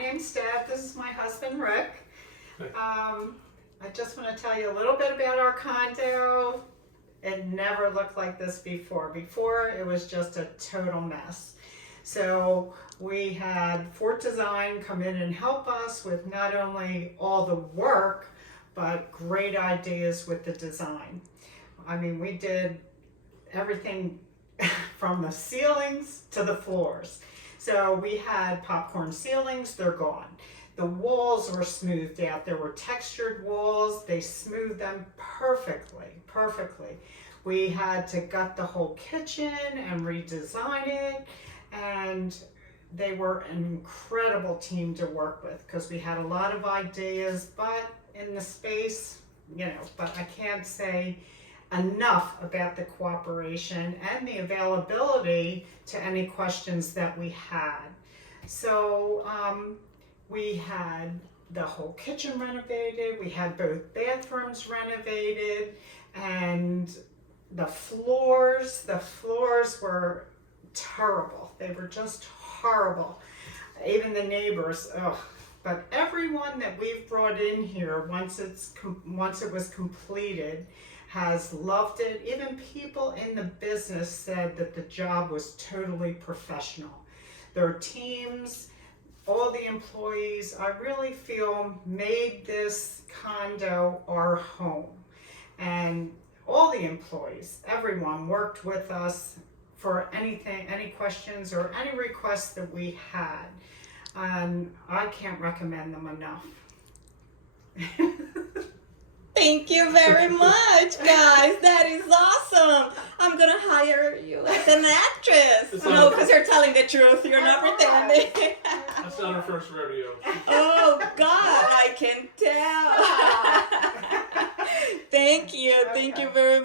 name's Deb. This is my husband, Rick. I just want to tell you a little bit about our condo. It never looked like this before. Before, it was just a total mess. So we had Fort Design come in and help us with not only all the work, but great ideas with the design. I mean, we did everything from the ceilings to the floors. So we had popcorn ceilings, they're gone. The walls were smoothed out. There were textured walls. They smoothed them perfectly. We had to gut the whole kitchen and redesign it. And they were an incredible team to work with because we had a lot of ideas, but in the space, but I can't say enough about the cooperation and the availability to any questions that we had. So we had the whole kitchen renovated, we had both bathrooms renovated, and the floors were terrible. They were just horrible. Even the neighbors, but everyone that we've brought in here, once it was completed, has loved it. Even people in the business said that the job was totally professional. Their teams, all the employees, I really feel made this condo our home. And all the employees, everyone worked with us for anything, any questions or any requests that we had. And I can't recommend them enough. Thank you very much, guys. That is awesome. I'm going to hire you as an actress. No, because you're telling the truth. You're not pretending. That's not our first rodeo. Oh, God, I can tell. Thank you. Thank you very much.